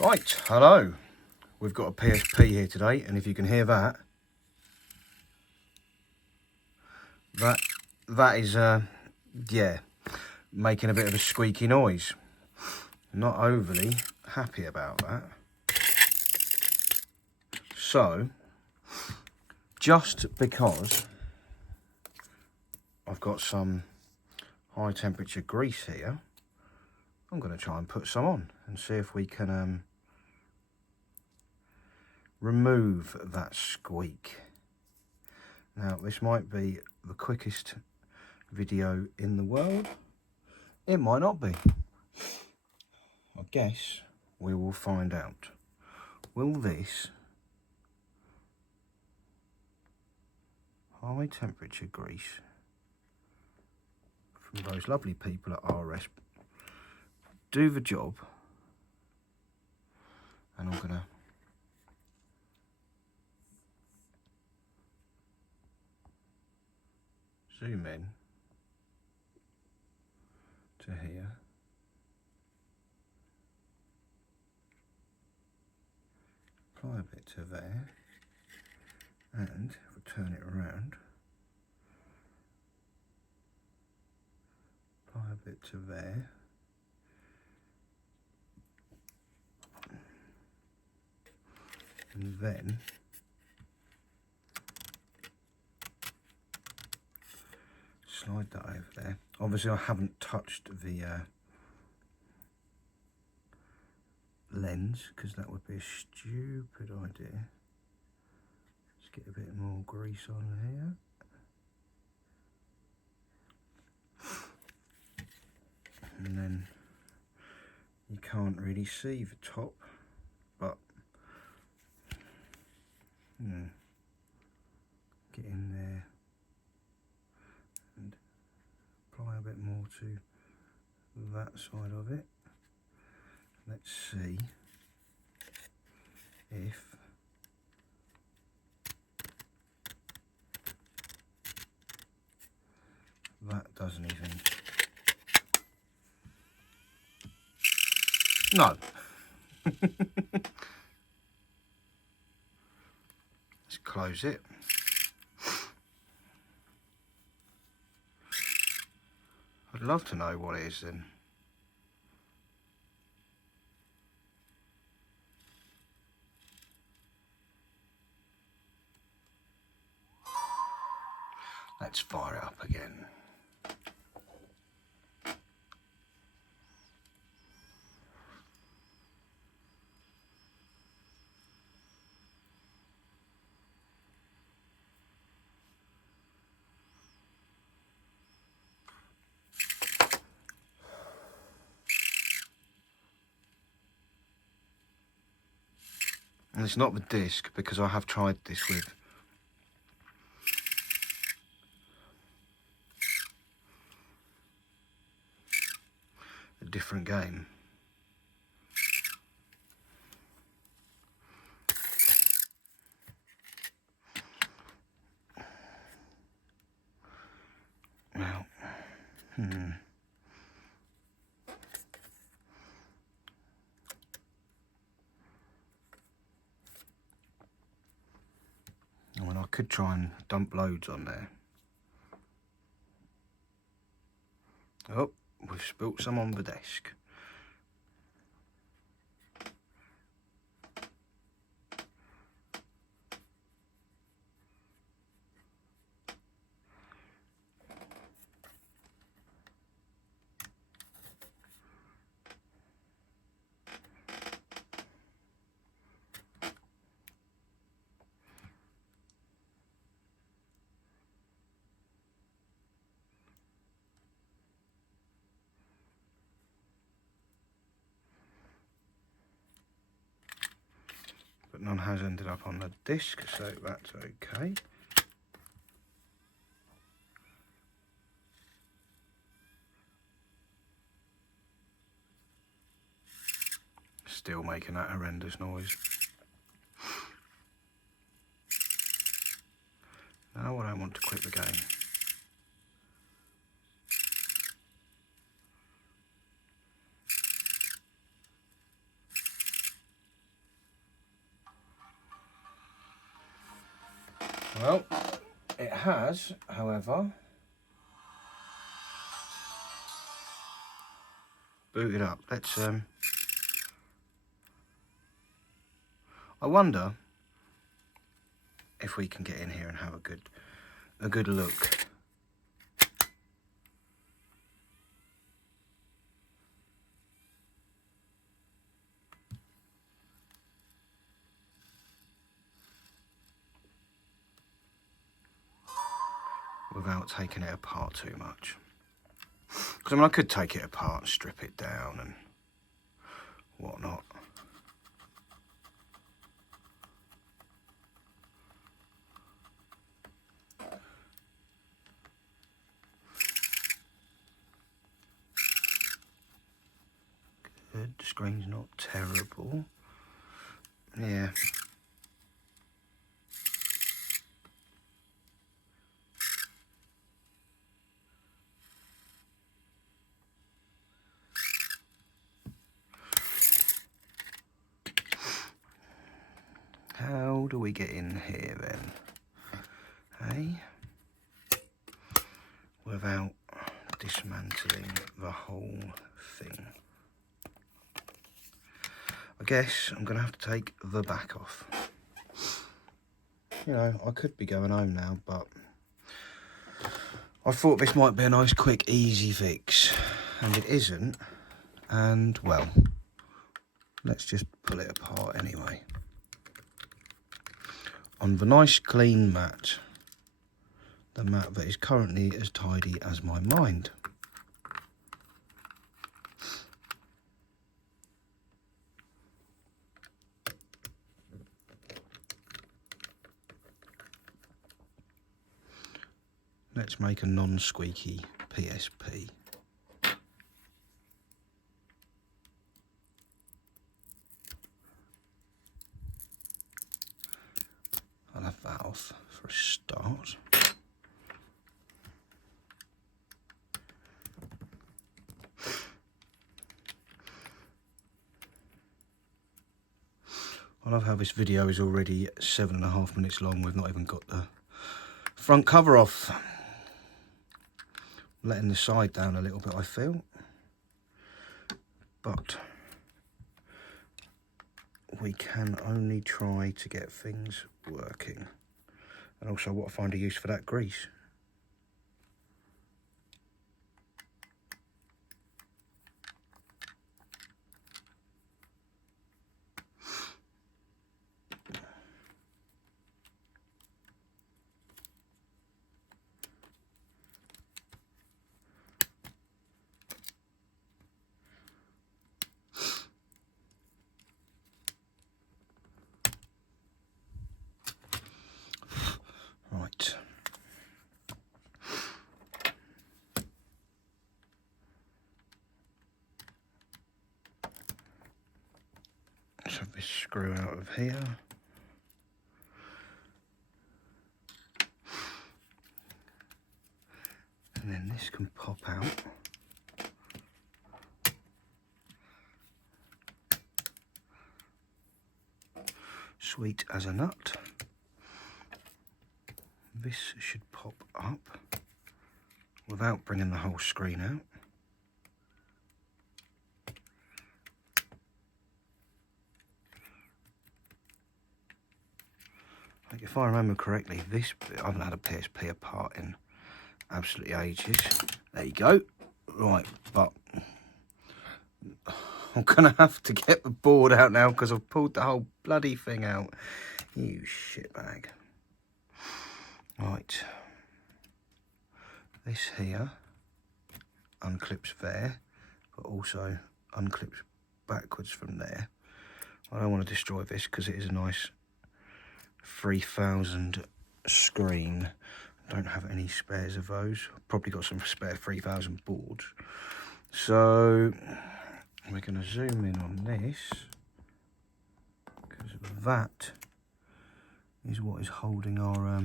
Right, hello. We've got a PSP here today, and if you can hear that, that is, yeah, making a bit of a squeaky noise. Not overly happy about that. So, just because I've got some high temperature grease here, I'm going to try and put some on and see if we can remove that squeak. Now, this might be the quickest video in the world. It might not be. I guess we will find out. Will this high temperature grease from those lovely people at RS do the job? And I'm gonna zoom in to here. Apply a bit to there, and if we turn it around, apply a bit to there, and then slide that over there. Obviously I haven't touched the lens, because that would be a stupid idea. Let's get a bit more grease on here. And then you can't really see the top, but get in there and apply a bit more to that side of it. Let's see if that doesn't even... No. Let's close it. I'd love to know what it is then. Let's fire it up again. And it's not the disc, because I have tried this with a different game. Now, I mean, I could try and dump loads on there. Oh, we've spilt some on the desk. But none has ended up on the disc, so that's okay. Still making that horrendous noise. Now I don't want to quit the game. Well, it has, however, booted up. Let's I wonder if we can get in here and have a good look. Without taking it apart too much. Because I mean, I could take it apart and strip it down and whatnot. Good, the screen's not terrible. Yeah. How do we get in here then? Hey? Without dismantling the whole thing. I guess I'm going to have to take the back off. You know, I could be going home now, but I thought this might be a nice, quick, easy fix. And it isn't. And, well, let's just pull it apart anyway. On the nice, clean mat. The mat that is currently as tidy as my mind. Let's make a non-squeaky PSP. I'll have that off for a start. I love how this video is already 7.5 minutes long. We've not even got the front cover off. Letting the side down a little bit, I feel. But we can only try to get things working. And also, what I find a use for that grease. Right. Let's have this screw out of here. And then this can pop out. Sweet as a nut. This should pop up without bringing the whole screen out. Like if I remember correctly, this, I haven't had a PSP apart in absolutely ages. There you go. Right, but I'm gonna have to get the board out now because I've pulled the whole bloody thing out. You shitbag. Right. This here unclips there, but also unclips backwards from there. I don't want to destroy this because it is a nice 3000 screen. I don't have any spares of those. I've probably got some spare 3000 boards. So we're going to zoom in on this because that is what is holding our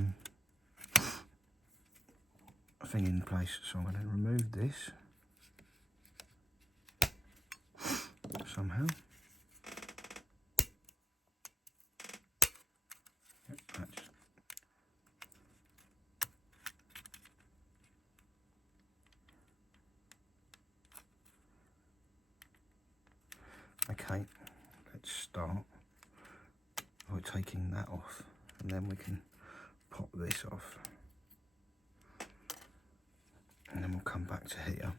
thing in place. So I'm going to remove this somehow. Yep, Okay, let's start by taking that off, and then we can pop this off, and then we'll come back to here.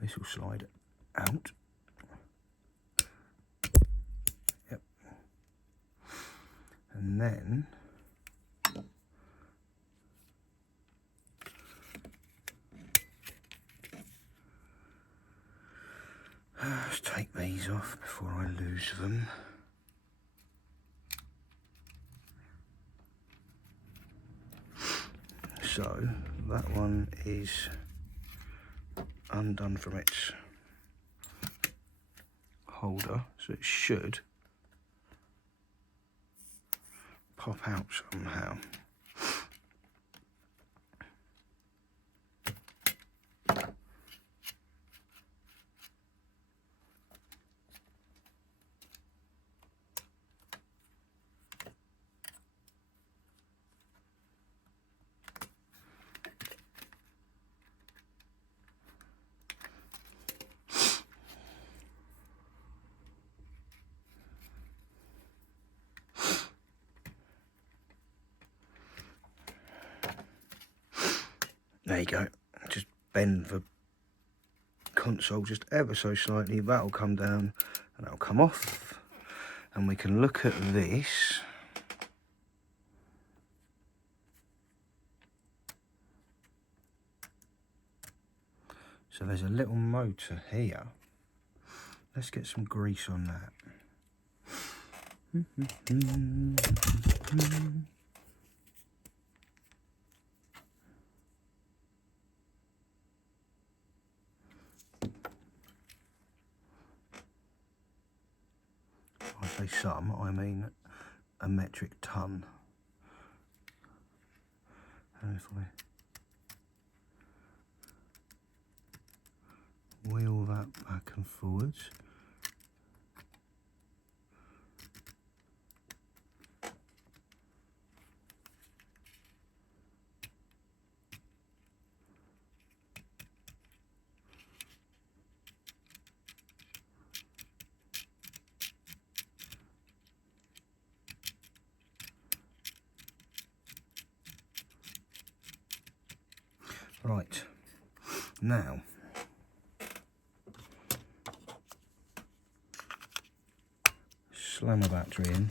This will slide out. Yep. And then let's take these off before I lose them. So that one is undone from its holder, so it should pop out somehow. There you go, just bend the console just ever so slightly, that'll come down and that'll come off, and we can look at this. So there's a little motor here, let's get some grease on that. I say some, I mean a metric ton. And if we wheel that back and forwards, right, now slam a battery in.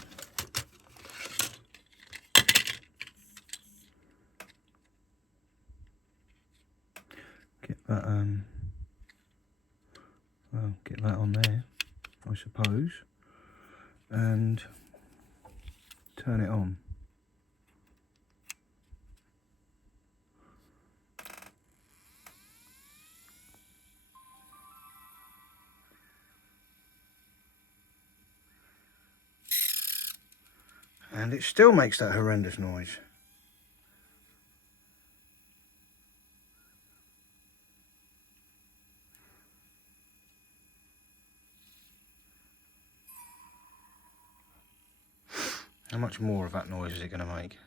Get that well, get that on there, I suppose, and turn it on. And it still makes that horrendous noise. How much more of that noise is it going to make?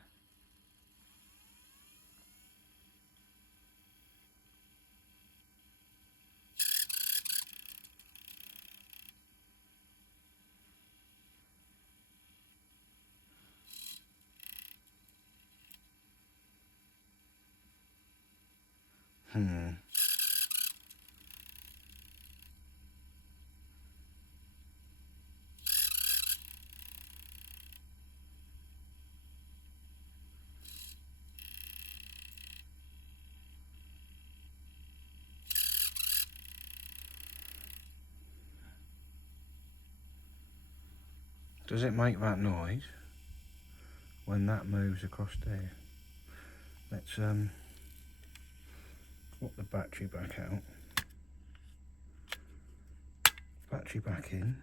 Does it make that noise when that moves across there? Let's swap the battery back out. Battery back in.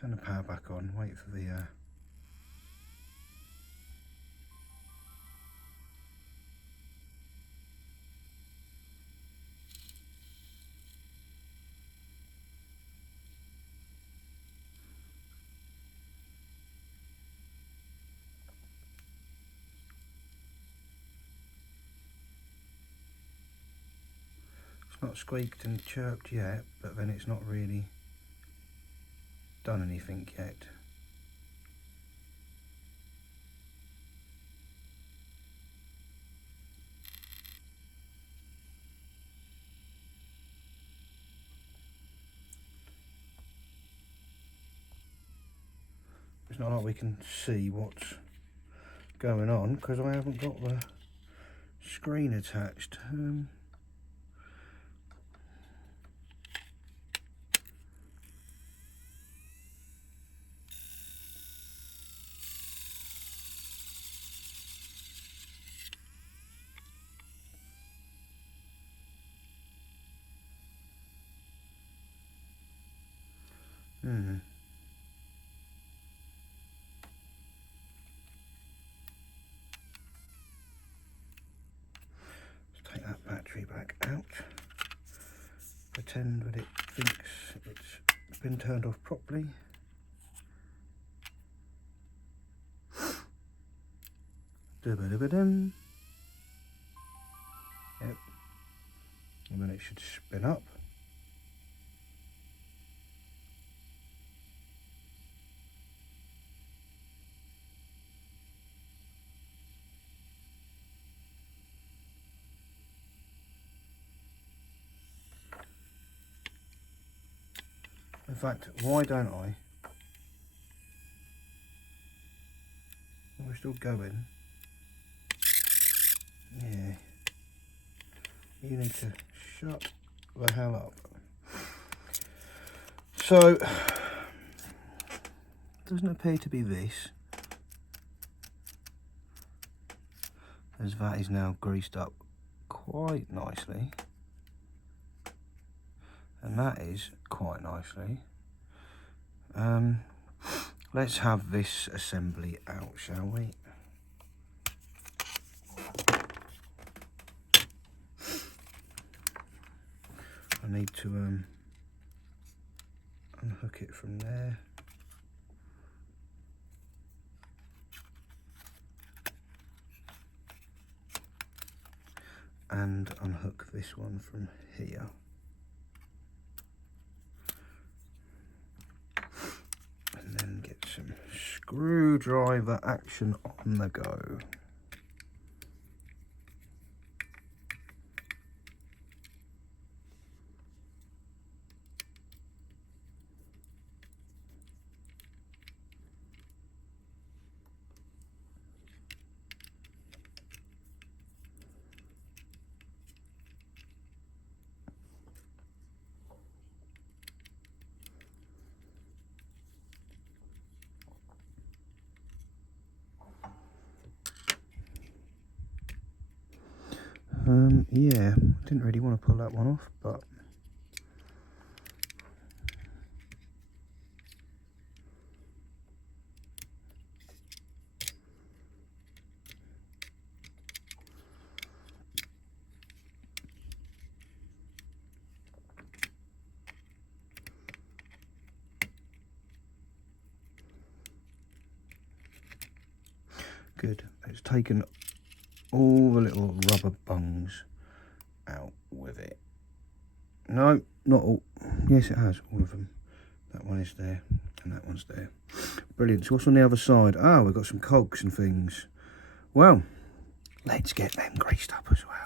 Turn the power back on, wait for the not squeaked and chirped yet, but then it's not really done anything yet. It's not like we can see what's going on because I haven't got the screen attached. Let's take that battery back out. Pretend that it thinks it's been turned off properly. Dum-a-dum-a-dum. Yep. And then it should spin up. In fact, why don't I? We're still going. Yeah. You need to shut the hell up. So, doesn't appear to be this, as that is now greased up quite nicely. And that is quite nicely. Let's have this assembly out, shall we? I need to unhook it from there. And unhook this one from here. And then get some screwdriver action on the go. Yeah, didn't really want to pull that one off, but good. It's taken all the little rubber bungs out with it. No, not all. Yes, it has, all of them. That one is there, and that one's there. Brilliant. So what's on the other side? Ah, we've got some cogs and things. Well, let's get them greased up as well.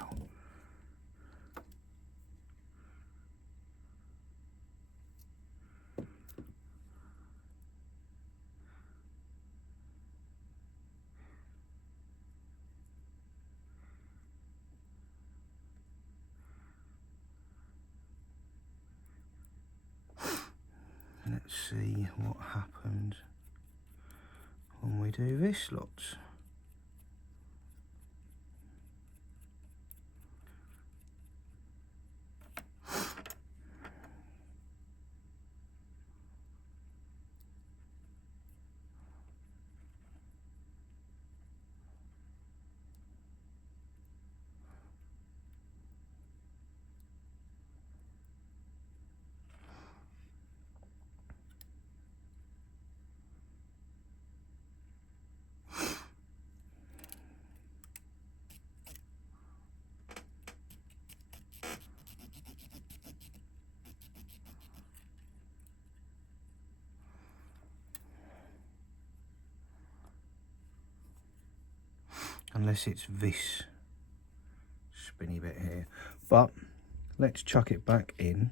Let's see what happens when we do this lot. unless it's this spinny bit here. But let's chuck it back in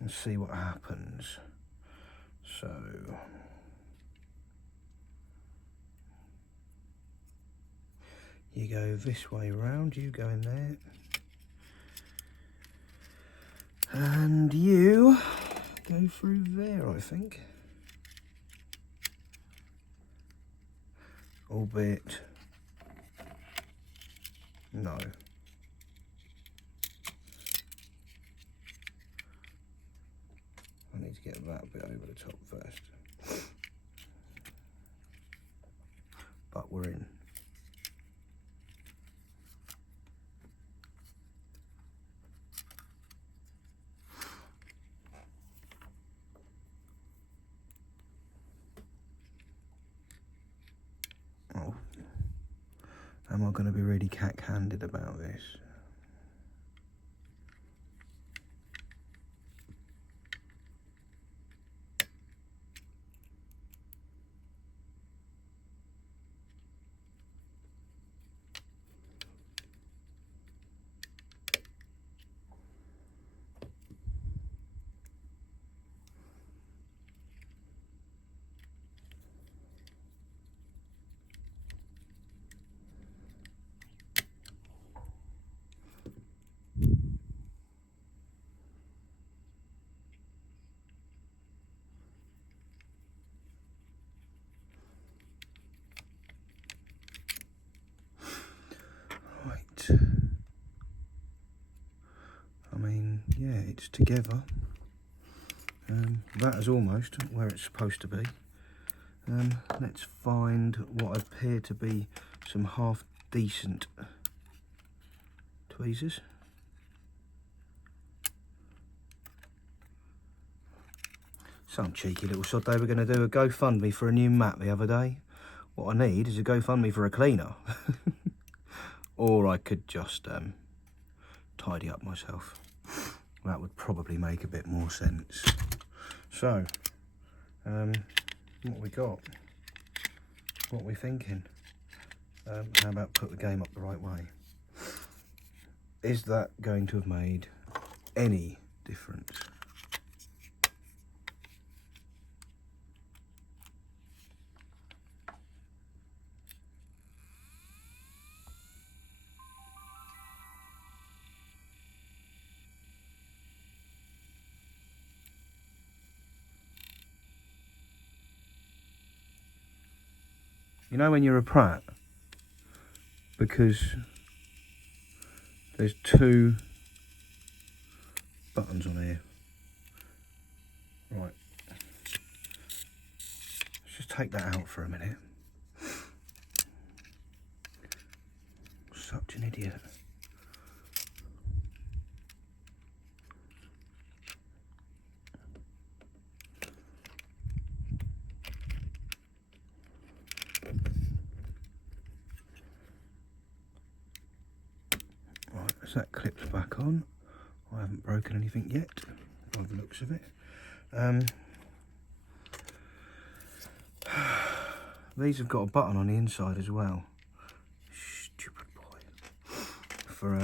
and see what happens. So you go this way round, you go in there, and you go through there, I think. Albeit, no. I need to get that bit over the top first. But we're in. Oh. Am I going to be really cack-handed about this? Right. I mean, yeah, it's together. That is almost where it's supposed to be. Let's find what appear to be some half decent tweezers. Some cheeky little sod. They were going to do a GoFundMe for a new mat the other day. What I need is a GoFundMe for a cleaner. Or I could just tidy up myself. That would probably make a bit more sense. So, what we got? What are we thinking? How about put the game up the right way? Is that going to have made any difference? You know when you're a prat, because there's two buttons on here. Right, let's just take that out for a minute. Such an idiot. That clips back on. I haven't broken anything yet by the looks of it. These have got a button on the inside as well. Stupid boy. For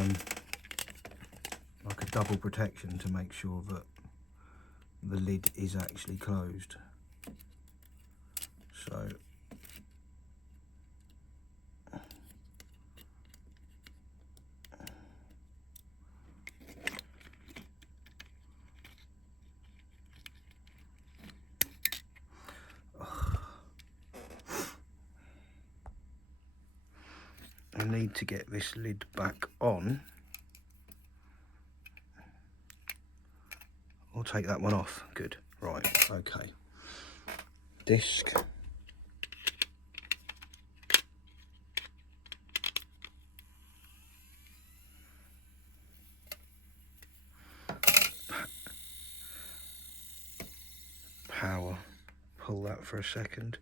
like a double protection to make sure that the lid is actually closed. So I need to get this lid back on. I'll take that one off. Good. Right, okay. Disc. Power. Pull that for a second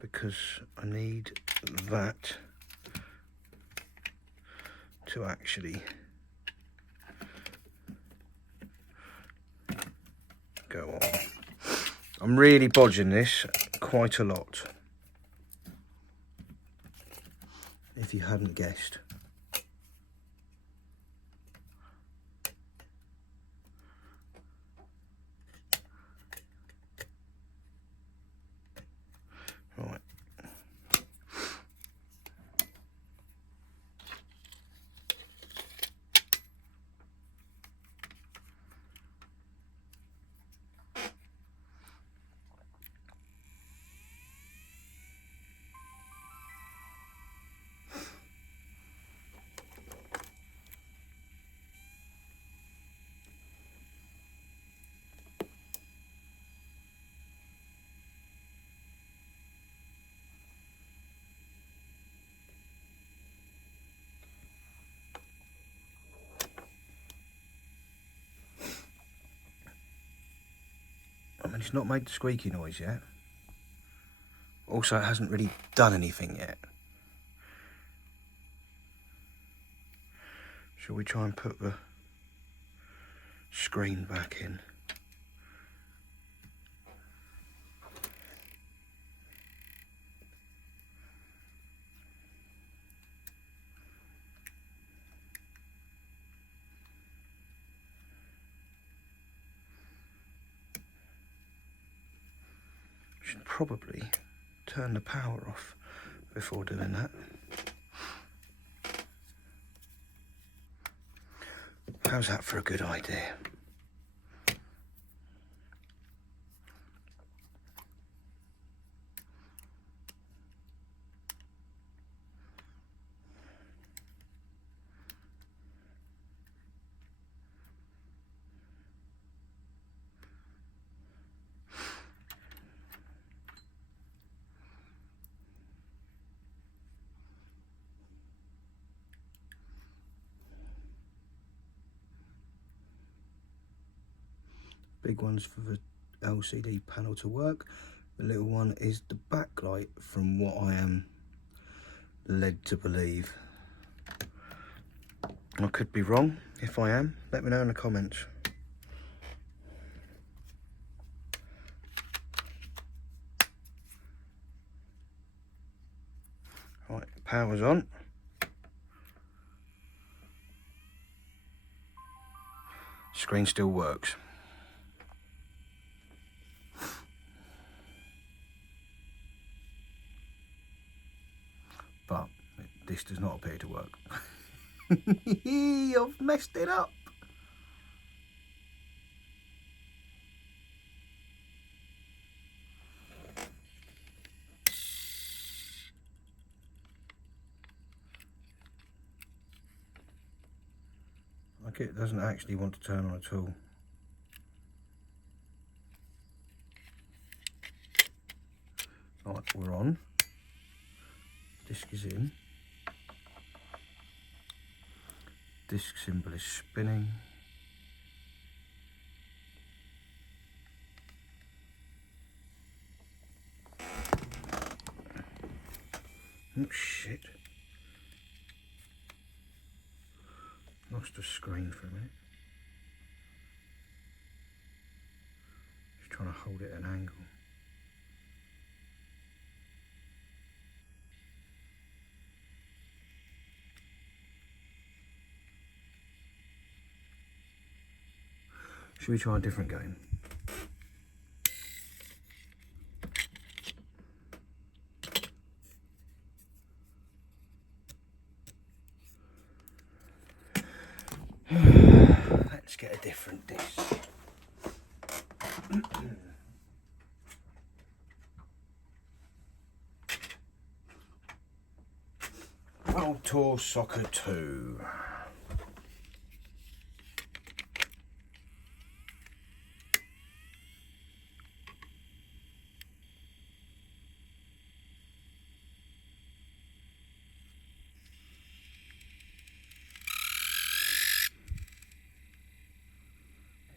because I need that to actually go on. I'm really bodging this quite a lot. if you hadn't guessed. Right. I mean, it's not made the squeaky noise yet. Also, it hasn't really done anything yet. Shall we try and put the screen back in? Should probably turn the power off before doing that. How's that for a good idea? Big one's for the LCD panel to work. The little one is the backlight, from what I am led to believe. I could be wrong. If I am, let me know in the comments. Right, power's on. Screen still works. But this does not appear to work. I've messed it up. Like, it doesn't actually want to turn on at all. Right, we're on. Disc is in. Disc symbol is spinning. Oh shit. Lost the screen for a minute. Just trying to hold it at an angle. Should we try a different game? Let's get a different disc. World Tour Soccer 2.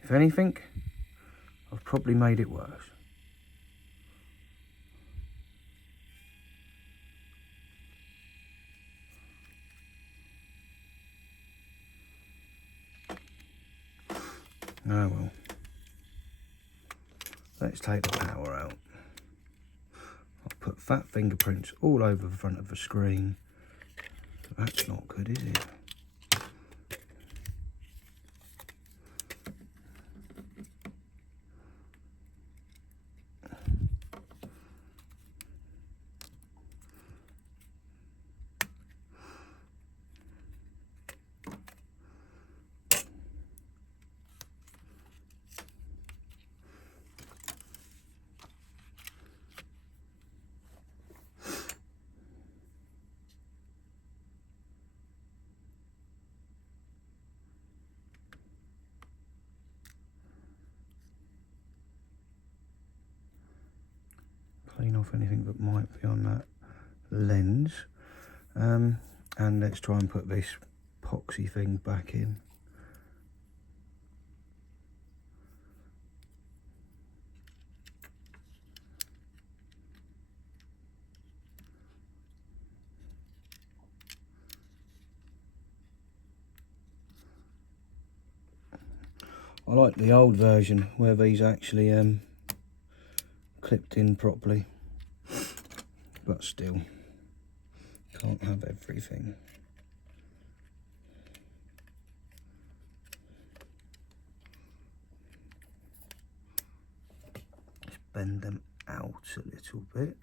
If anything, I've probably made it worse. Oh well. Let's take the power out. I'll put fat fingerprints all over the front of the screen. That's not good, is it? Clean off anything that might be on that lens, and let's try and put this epoxy thing back in. I like the old version where these actually clipped in properly, but still can't have everything. Let's bend them out a little bit.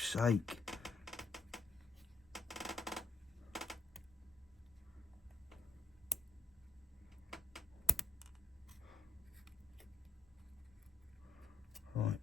Sake. Right.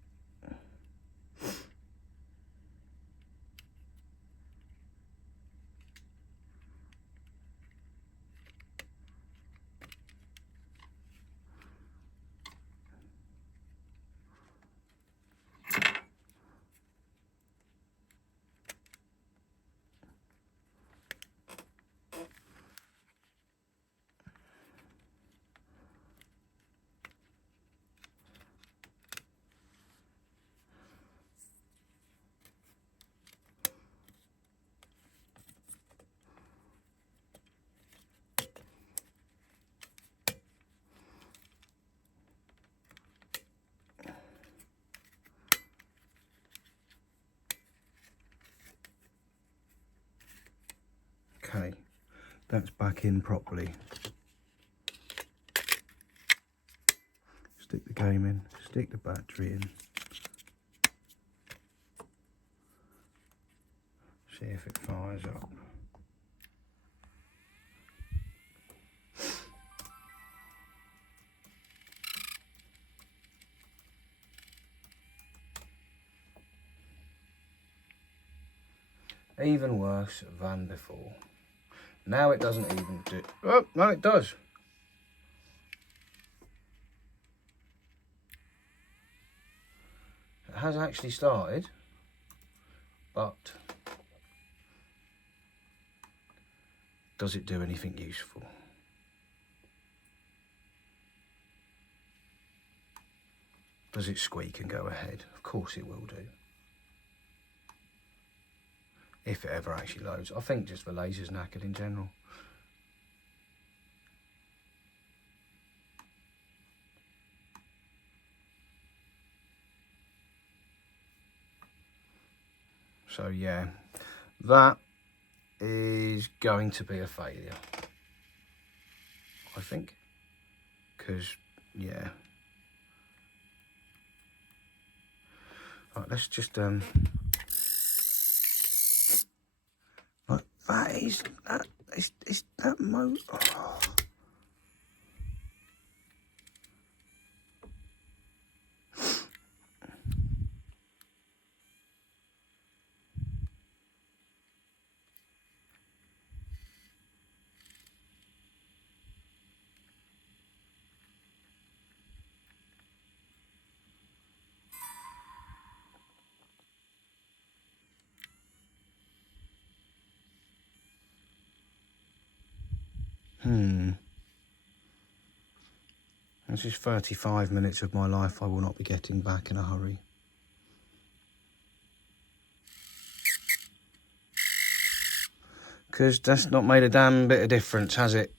Okay, that's back in properly. Stick the game in, stick the battery in. See if it fires up. Even worse than before. Now it doesn't even do... Oh, no, it does. It has actually started, but does it do anything useful? Does it squeak and go ahead? Of course it will do. If it ever actually loads. I think just the laser's knackered in general. So yeah, that is going to be a failure, I think, because yeah. Right, let's just right, that is that motor. Oh. This is 35 minutes of my life I will not be getting back in a hurry. Because that's not made a damn bit of difference, has it?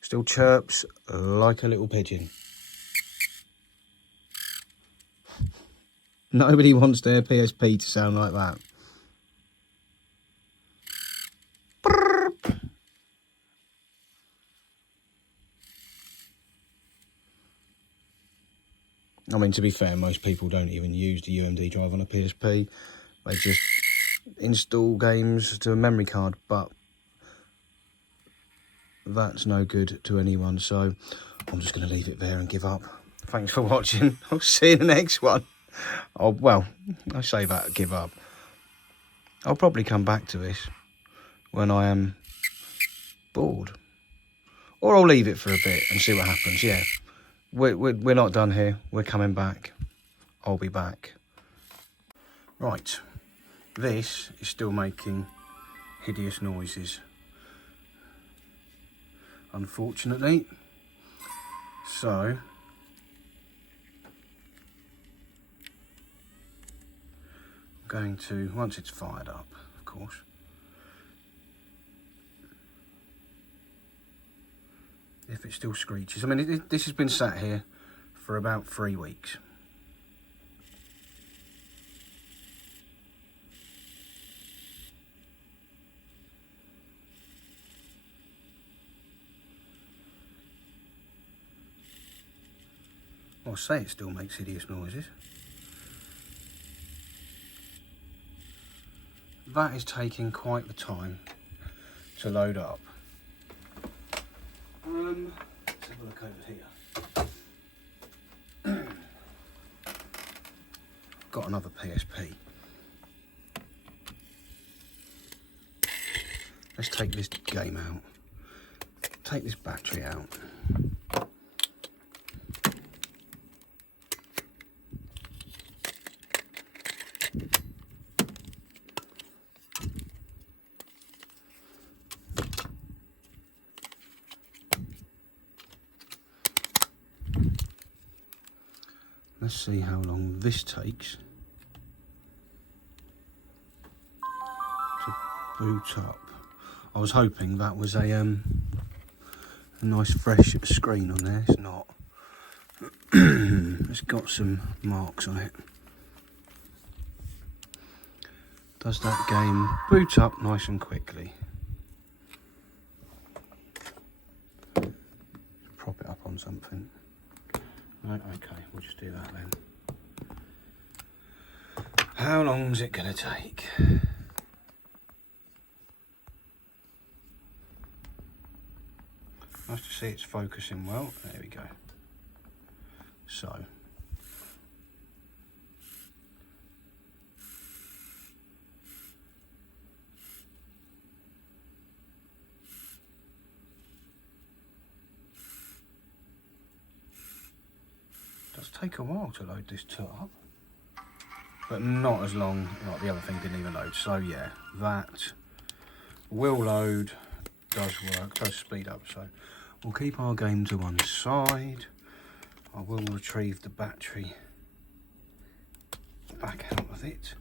Still chirps like a little pigeon. Nobody wants their PSP to sound like that. I mean, to be fair, most people don't even use the UMD drive on a PSP. They just install games to a memory card, but that's no good to anyone, so I'm just going to leave it there and give up. Thanks for watching. I'll see you in the next one. Oh, well, I say that, give up. I'll probably come back to this when I am bored. Or I'll leave it for a bit and see what happens, yeah. We're not done here. We're coming back. I'll be back. Right. This is still making hideous noises, unfortunately. So I'm going to, once it's fired up, of course, if it still screeches. I mean, this has been sat here for about 3 weeks. I'll say it still makes hideous noises. That is taking quite the time to load up. Let's have a look over here. Got another PSP. Let's take this game out. Take this battery out. Let's see how long this takes to boot up. I was hoping that was a nice fresh screen on there. It's not. It's got some marks on it. Does that game boot up nice and quickly? Prop it up on something. Right, okay, we'll just do that then. How long's it gonna take? Nice to see it's focusing well. There we go. So. Does take a while to load this up, but not as long, like the other thing didn't even load. So yeah, that will load, does work, does speed up. So we'll keep our game to one side. I will retrieve the battery back out of it,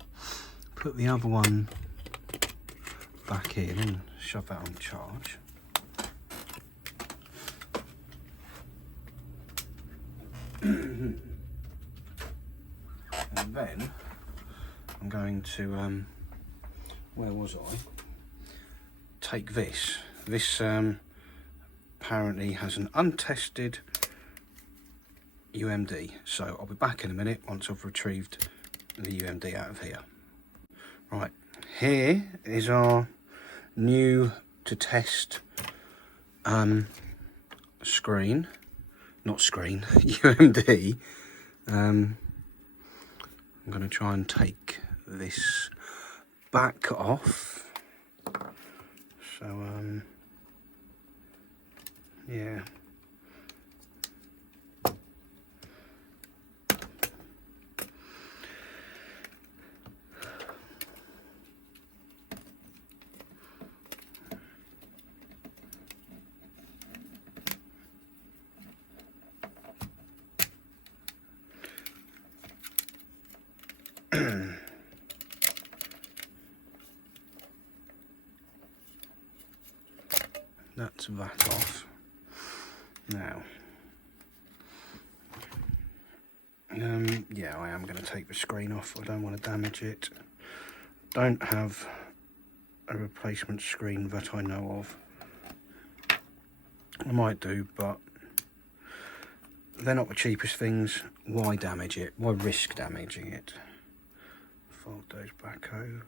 put the other one back in and shove that on charge. And then I'm going to, where was I? Take this. This apparently has an untested UMD. So I'll be back in a minute once I've retrieved the UMD out of here. Right, here is our new to test screen. Not screen, UMD. I'm going to try and take this back off. So, yeah. that's that off. Now, yeah, I am going to take the screen off. I don't want to damage it. Don't have a replacement screen that I know of. I might do, but they're not the cheapest things. Why damage it? Why risk damaging it? Fold those back over.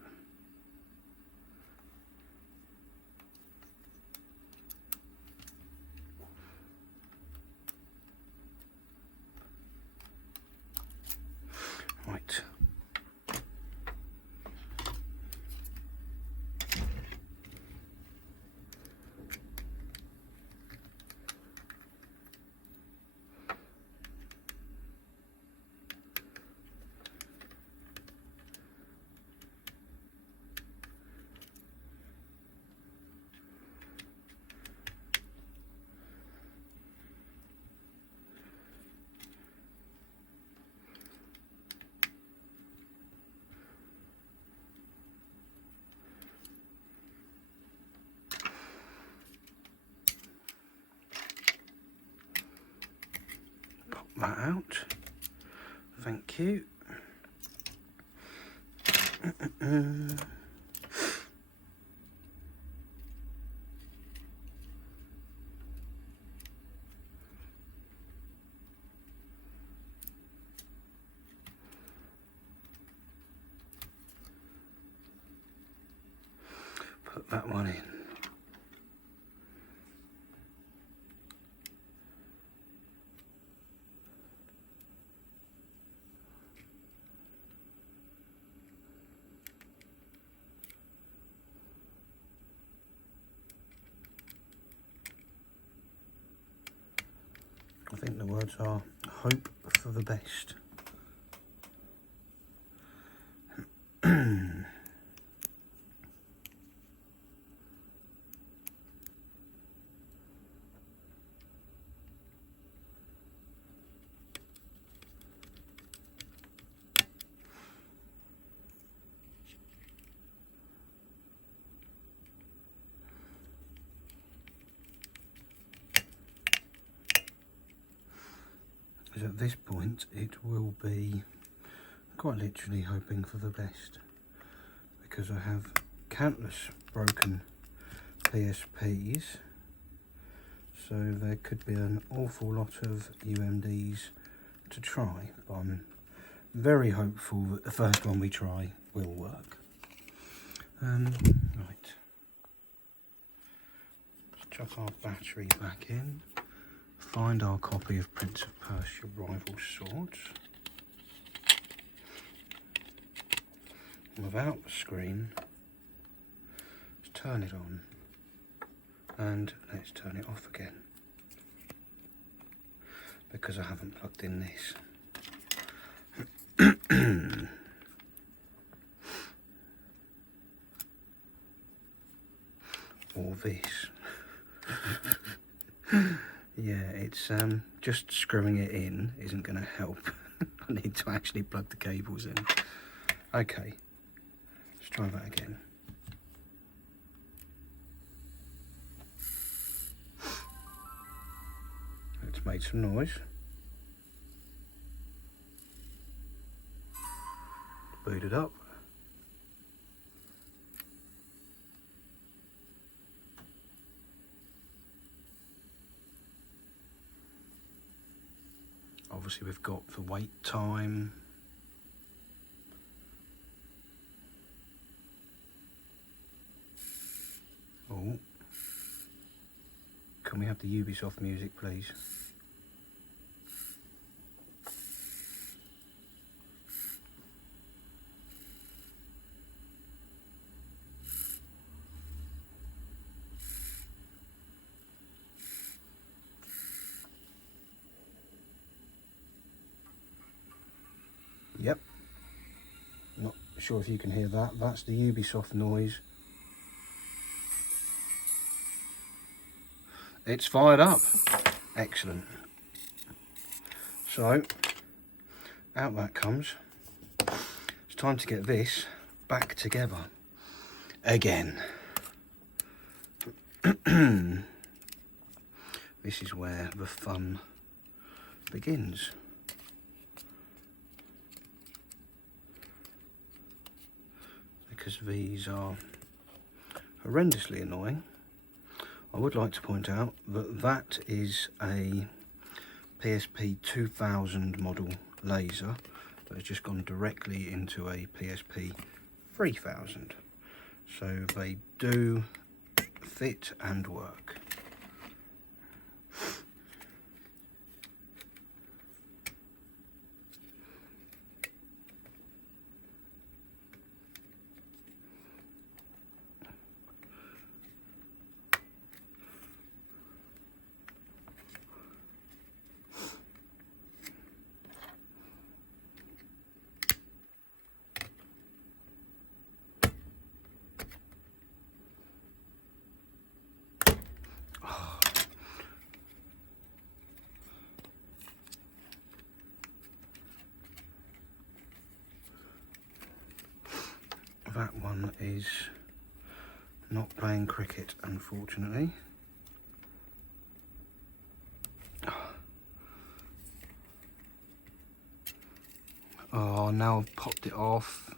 Right. That out. Thank you. Put that one in. I think the words are hope for the best. At this point it will be quite literally hoping for the best, because I have countless broken PSPs, so there could be an awful lot of UMDs to try, but I'm very hopeful that the first one we try will work. Right, let's chuck our battery back in. Find our copy of Prince of Persia Rival Swords. Without the screen, let's turn it on and let's turn it off again, because I haven't plugged in this. Or this. Yeah, it's just screwing it in isn't going to help. I need to actually plug the cables in. Okay, let's try that again. It's made some noise. Boot it up. Obviously we've got the wait time. Oh, can we have the Ubisoft music, please? Yep. Not sure if you can hear that. That's the Ubisoft noise. It's fired up. Excellent. So, out that comes. It's time to get this back together again. this is where the fun begins. Because these are horrendously annoying. I would like to point out that that is a PSP 2000 model laser that has just gone directly into a PSP 3000. So they do fit and work. That one is not playing cricket, unfortunately. Oh, now I've popped it off.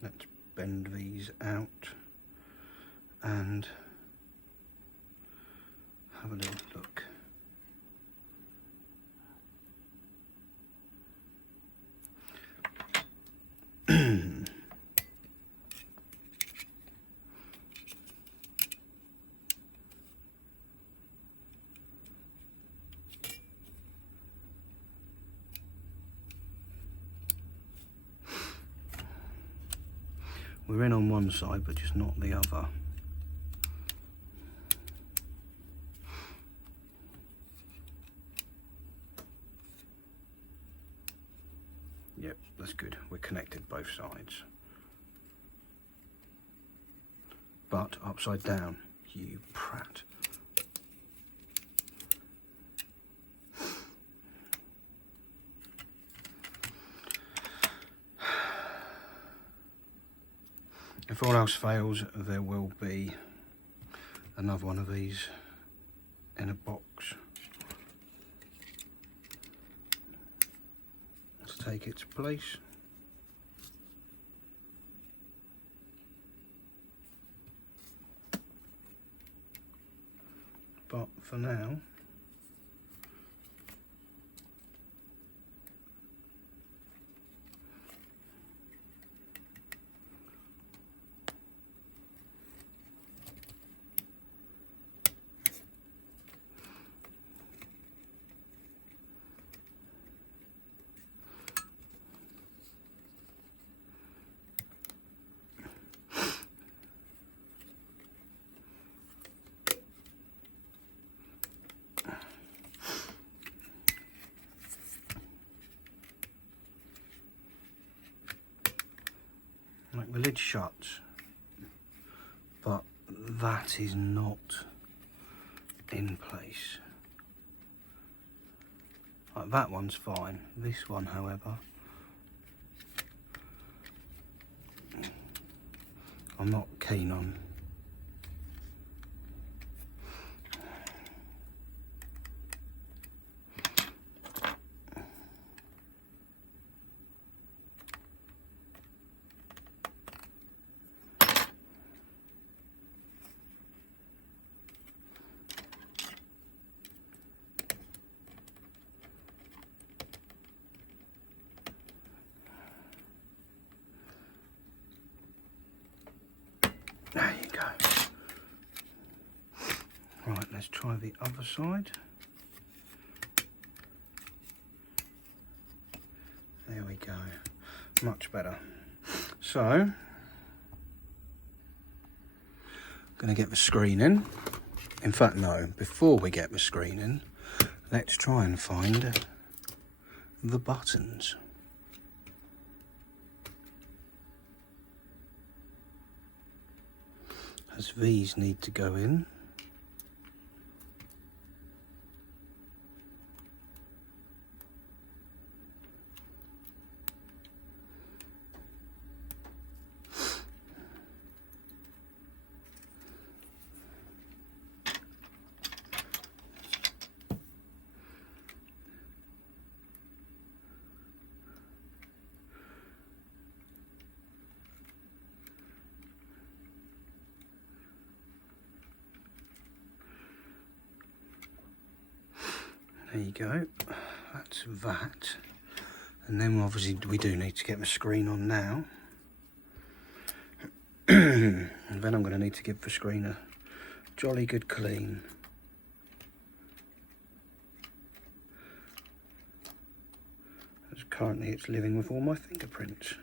Let's bend these out and have a little look. We're in on one side, but just not the other. Yep, that's good. We're connected both sides. But upside down, you prat. If all else fails, there will be another one of these in a box to take its place. But for now, like the lid shuts, but that is not in place. Like that one's fine. This one, however, I'm not keen on. There you go. Right, let's try the other side. There we go. Much better. So, I'm going to get the screen in. In fact, no, before we get the screen in, let's try and find the buttons. As these need to go in. There you go, that's that. And then obviously we do need to get my screen on now. And then I'm going to need to give the screen a jolly good clean. As currently it's living with all my fingerprints.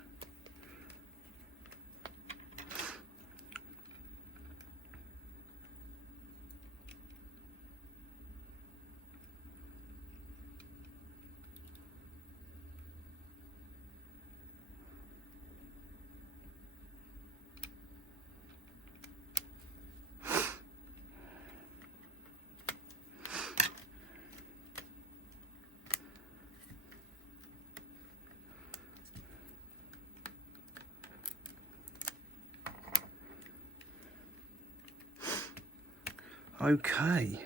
Okay,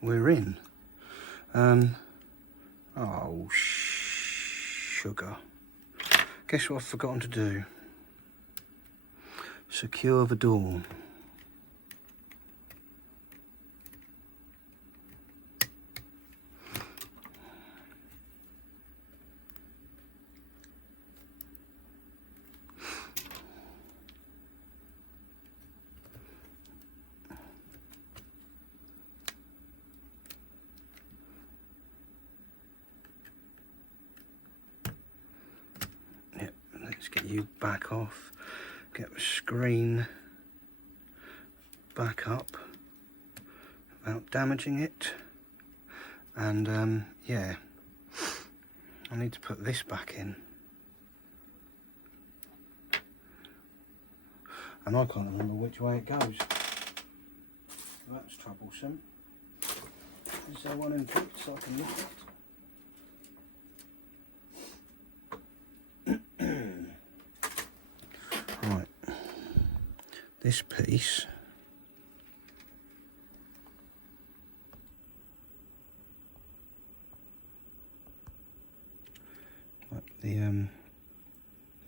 we're in. Oh, sugar. Guess what I've forgotten to do? Secure the door. Let's get you back off, get the screen back up without damaging it, and yeah, I need to put this back in, and I can't remember which way it goes. That's troublesome. Is there one in print so I can look at? Right, this piece the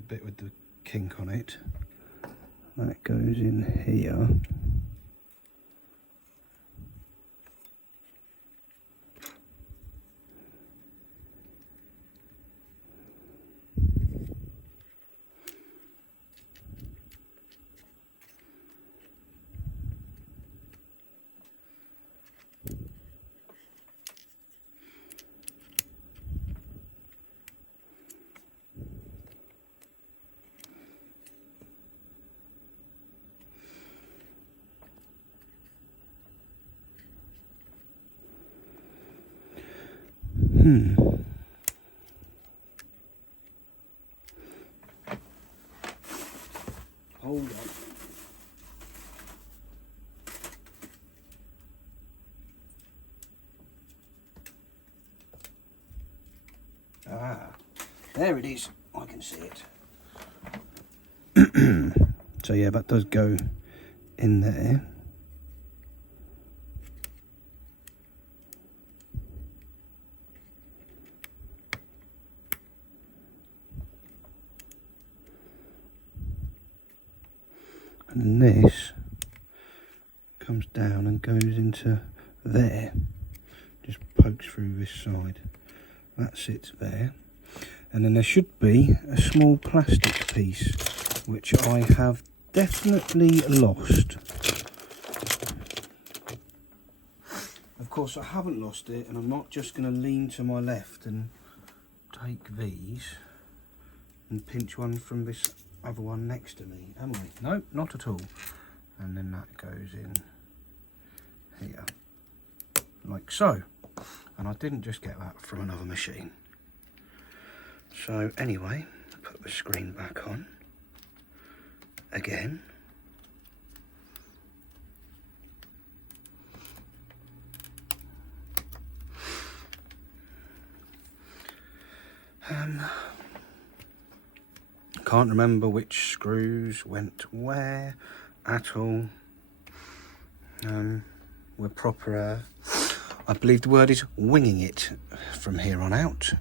bit with the kink on it, that goes in here. Hold on. Ah, there it is. I can see it. So yeah, that does go in there. And then this comes down and goes into there, just pokes through this side. That sits there, and then there should be a small plastic piece which I have definitely lost. Of course I haven't lost it, and I'm not just going to lean to my left and take these and pinch one from this other one next to me, am I? No, not at all. And then that goes in here, like so. And I didn't just get that from another machine. So anyway, put the screen back on again. Can't remember which screws went where at all. We're proper, I believe the word is winging it from here on out,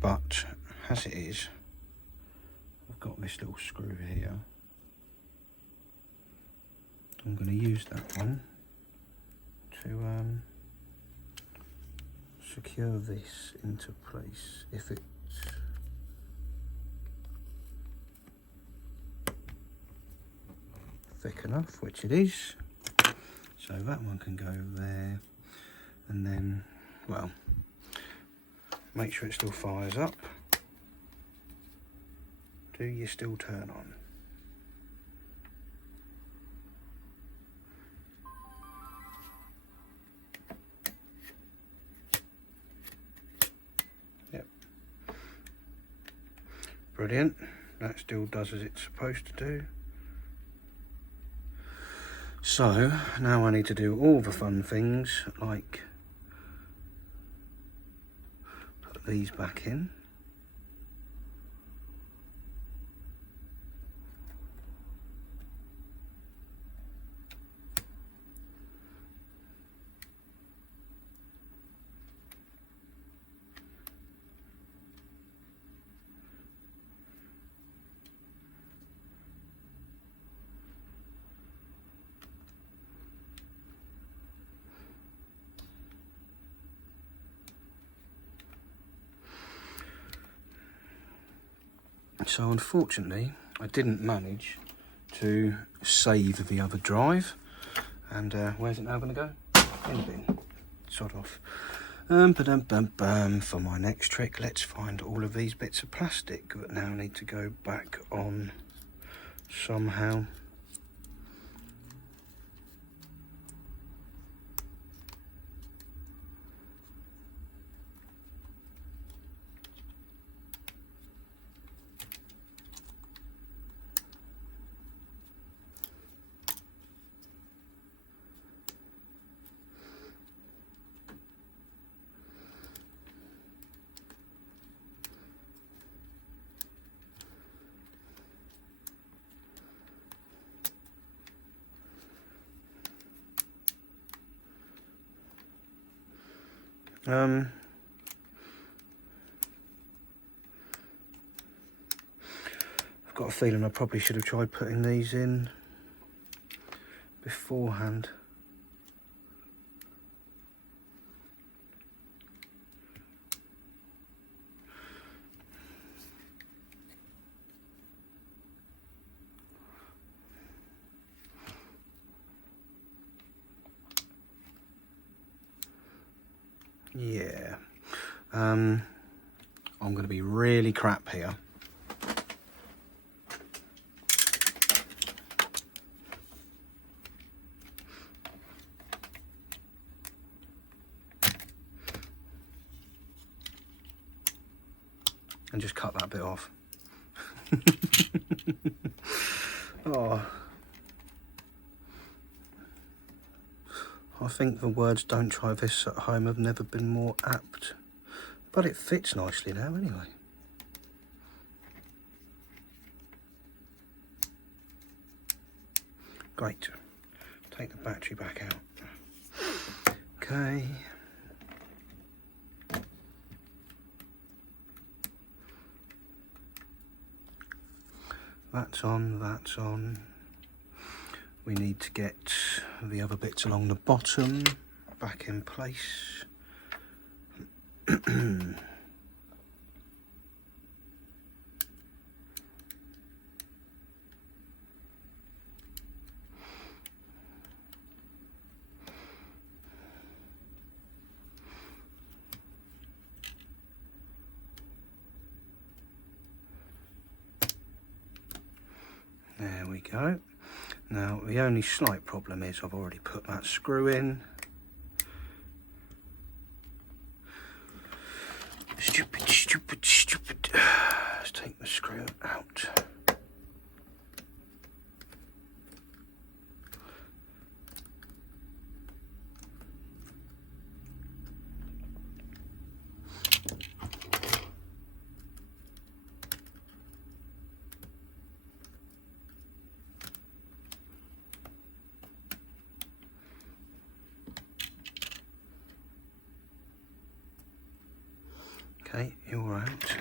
but as it is, I've got this little screw here. I'm going to use that one to secure this into place if it's thick enough, which it is. So that one can go there, and then, well, make sure it still fires up. Do you still turn on? Yep. Brilliant. That still does as it's supposed to do. So now I need to do all the fun things, like put these back in. So unfortunately I didn't manage to save the other drive, and where's it now going to go? In the bin. Sod off. For my next trick, let's find all of these bits of plastic that now need to go back on somehow. I've got a feeling I probably should have tried putting these in beforehand. Yeah, I'm going to be really crap here. And just cut that bit off. Oh. I think the words "don't try this at home" have never been more apt. But it fits nicely now anyway. Great. Take the battery back out. Okay. That's on, that's on. We need to get the other bits along the bottom back in place. There we go. Now the only slight problem is I've already put that screw in. Stupid. Let's take the screw out. Okay, you're out.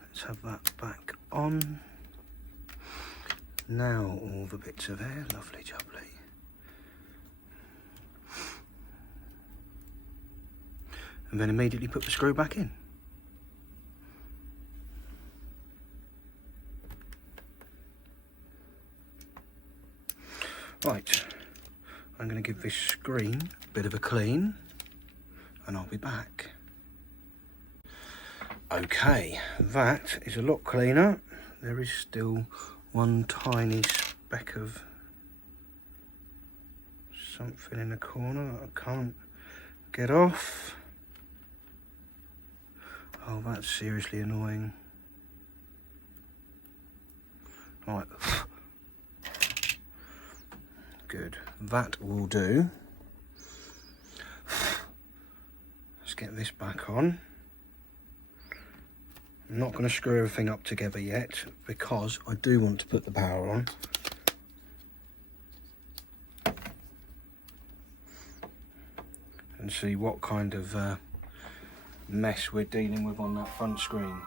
Let's have that back on. Now all the bits are there, lovely jubbly. and then immediately put the screw back in. Right, I'm going to give this screen a bit of a clean and I'll be back. Okay, that is a lot cleaner. There is still one tiny speck of something in the corner that I can't get off. Oh, that's seriously annoying. Right. Good, that will do. Let's get this back on. I'm not going to screw everything up together yet because I do want to put the power on. And see what kind of mess we're dealing with on that front screen.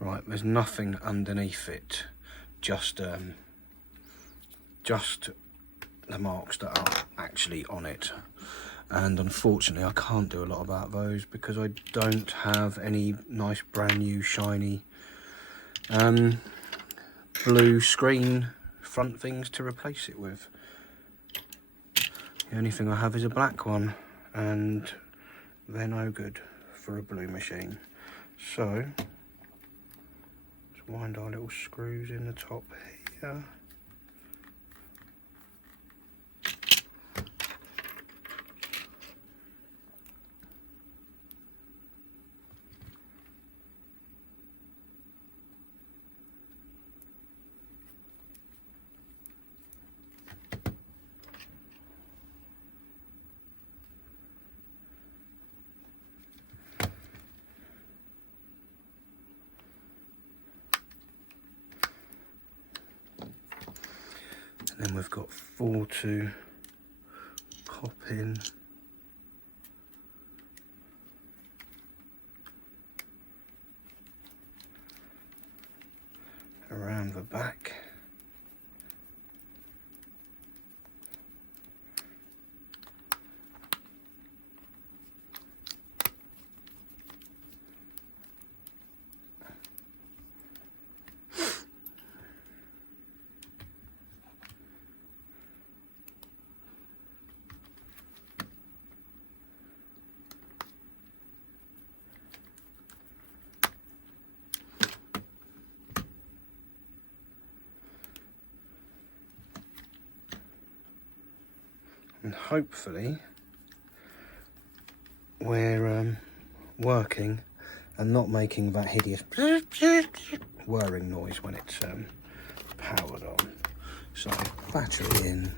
Right, there's nothing underneath it, just the marks that are actually on it. And unfortunately I can't do a lot about those because I don't have any nice brand new shiny blue screen front things to replace it with. The only thing I have is a black one, and they're no good for a blue machine. So let's wind our little screws in the top here. And then we've got 4 to pop in. Around the back. And hopefully we're working and not making that hideous whirring noise when it's powered on. So battery in,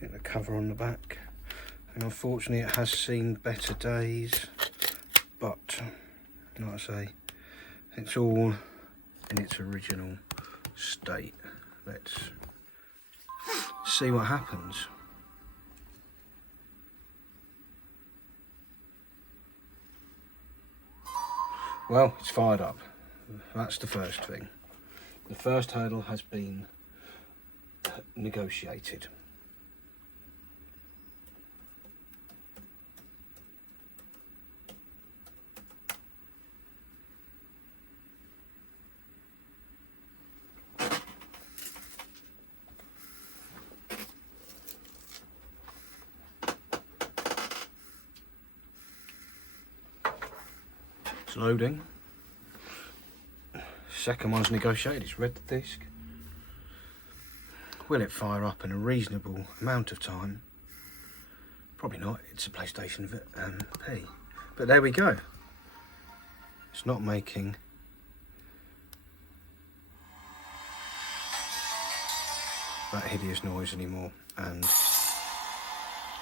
get the cover on the back, and unfortunately it has seen better days, but like I say, it's all in its original state. Let's see what happens. Well, it's fired up. That's the first thing. The first hurdle has been negotiated. It's loading. Second one's negotiated, it's read the disc. Will it fire up in a reasonable amount of time? Probably not, it's a PlayStation P. But there we go. It's not making that hideous noise anymore, and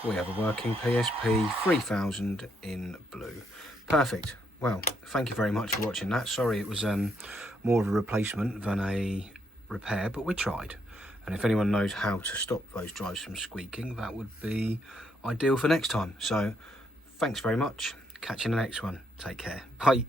we have a working PSP 3000 in blue. Perfect. Well, thank you very much for watching that. Sorry it was more of a replacement than a repair, but we tried. And if anyone knows how to stop those drives from squeaking, that would be ideal for next time. So thanks very much. Catch you in the next one. Take care. Bye.